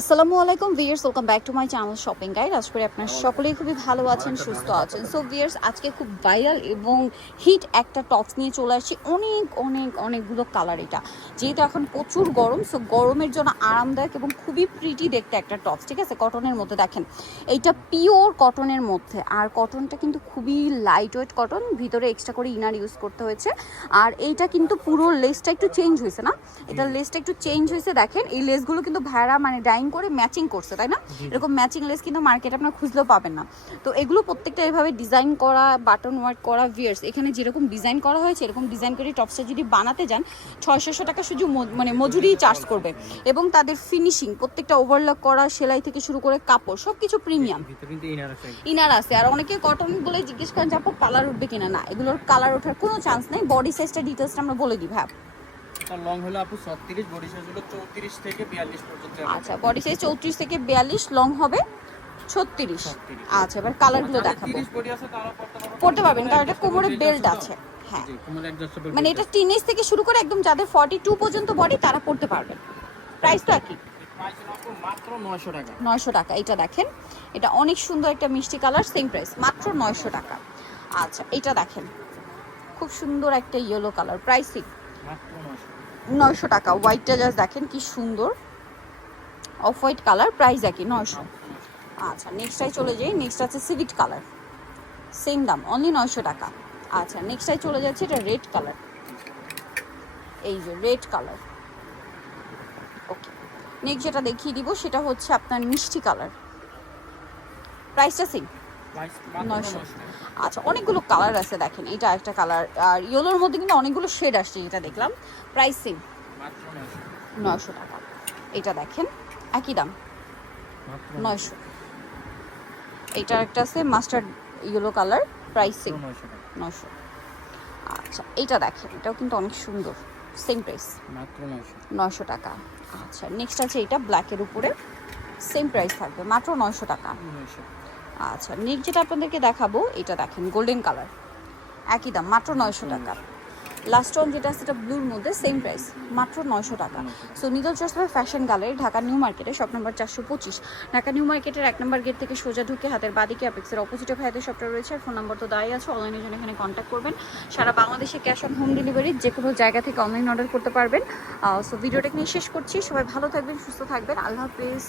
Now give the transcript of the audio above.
আসসালামু আলাইকুম viewers welcome back to my channel shopping guide আশা করি আপনারা সকলেই খুবই ভালো আছেন সুস্থ আছেন। সো ভিয়ার্স আজকে খুব ভাইরাল এবং হিট একটা টপস নিয়ে চলে আসছি। অনেক অনেক অনেকগুলো কালার এটা। যেহেতু এখন প্রচুর গরম সো গরমের জন্য আরামদায়ক এবং খুবই প্রিটি দেখতে একটা টপস ঠিক আছে? কটনের মধ্যে দেখেন এইটা পিওর কটনের মধ্যে। আর কটনটা কিন্তু খুবই লাইট ওয়েট কটন ভিতরে এক্সট্রা করে ইনার ইউজ করতে হয়েছে। আর এইটা কিন্তু পুরো লেসটা একটু চেঞ্জ হয়েছে না? এটা লেসটা একটু চেঞ্জ হয়েছে দেখেন। এই লেসগুলো কিন্তু ভেড়া মানে ডাইং করে ম্যাচিং করছে তাই না? এরকম ম্যাচিং লেস কিন্তু মার্কেটে আপনার খুঁজলেও পাবেন না। তো এগুলো প্রত্যেকটা এভাবে ডিজাইন করা বাটন ওয়ার্ক করা ভিয়ার্স এখানে যেরকম ডিজাইন করা হয়েছে এরকম ডিজাইন করে টপসটা যদি বানাতে যান ছয়শো টাকা শুধু মানে মজুরি চার্জ করবে। এবং তাদের ফিনিশিং প্রত্যেকটা ওভারলক করা সেলাই থেকে শুরু করে কাপড় সব কিছু প্রিমিয়াম ইনার আছে। ইনার আছে। আর অনেকে কটন বলে জিজ্ঞেস করেন যে আপু কালার উঠবে কিনা? না এগুলোর কালার ওঠার কোনো চান্স নেই। বডি সাইজটা ডিটেলসটা আমরা বলে দিই ভাব তার লং হলো আপু 36 বডি সাইজ হলো 34 থেকে 42 পর্যন্ত আচ্ছা বডি সাইজ চৌত্রিশ থেকে বিয়াল্লিশ লং হবে ছত্রিশ। 36 আচ্ছা এবার কালারগুলো যাদের দেখাবো। 30 বডি আছে তারা পড়তে পারবেন কারণ এটা কোমরে বেল্ট আছে। হ্যাঁ। মানে এটা টিনেজ থেকে শুরু করে একদম যাদের ফর্টি টু পর্যন্ত বডি তারা পড়তে পারবেন প্রাইস তো একই। মাত্র 900 টাকা। নয়শো টাকা এটা দেখেন। এটা অনেক সুন্দর একটা মিষ্টি কালার সেম প্রাইস মাত্র নয়শো টাকা। আচ্ছা এটা দেখেন। খুব সুন্দর একটা ইয়েলো কালার প্রাইসিং 900 নয়শো টাকা। হোয়াইটটা জাস্ট দেখেন কি সুন্দর। অফ হোয়াইট কালার প্রাইস একই, নয়শো। আচ্ছা নেক্সটটাই চলে যাই। নেক্সট আছে সিভিট কালার সেম দাম অনলি নয়শো টাকা। আচ্ছা নেক্সটটাই চলে যাচ্ছে এটা রেড কালার এই যে রেড কালার ওকে নেক্সট যেটা দেখিয়ে দিব সেটা হচ্ছে আপনার মিষ্টি কালার প্রাইসটা সেম প্রাইস মাত্র 900 900 টাকা। আচ্ছা অনেকগুলো কালার আছে দেখেন এটা একটা কালার আর ইয়েলোর মধ্যে কিন্তু অনেকগুলো শেড আসছে এটা দেখলাম। প্রাইস সেম নয়শো। টাকা। এটা দেখেন একই দাম। নয়শো। এইটার একটা আছে mustard yellow colour price same 900 টাকা। নয়শো। আচ্ছা এটা দেখেন এটাও কিন্তু অনেক সুন্দর। সেম প্রাইস নয়শো। টাকা। আচ্ছা নেক্সট আছে এটা ব্ল্যাকের উপরে। সেম প্রাইস থাকবে মাত্র নয়শো টাকা। 900 আচ্ছা নেক্সট যেটা আপনাদেরকে দেখাবো এটা দেখেন গোল্ডেন কালার একই দাম মাত্র নয়শো টাকা। লাস্ট ওয়ান যেটা আছে সেটা ব্লুর মধ্যে সেম প্রাইস মাত্র নয়শো টাকা। সো নিদল চশমা ফ্যাশন গ্যালারি ঢাকা নিউ মার্কেটে শপ নম্বর চারশো পঁচিশ। ঢাকা নিউ মার্কেটের এক নম্বর গেট থেকে সোজা ঢুকে হাতের বাদিকে অ্যাপেক্সের অপোজিটে ভাইদের শপটা রয়েছে। আর ফোন নম্বর তো দাঁড়িয়ে আছে অনলাইনের জন্য এখানে কন্ট্যাক্ট করবেন। সারা বাংলাদেশে ক্যাশ অন হোম ডেলিভারি যে কোনো জায়গা থেকে অনলাইন অর্ডার করতে পারবেন। সো ভিডিওটা এখানে শেষ করছি। সবাই ভালো থাকবেন সুস্থ থাকবেন। আল্লাহ হাফিজ।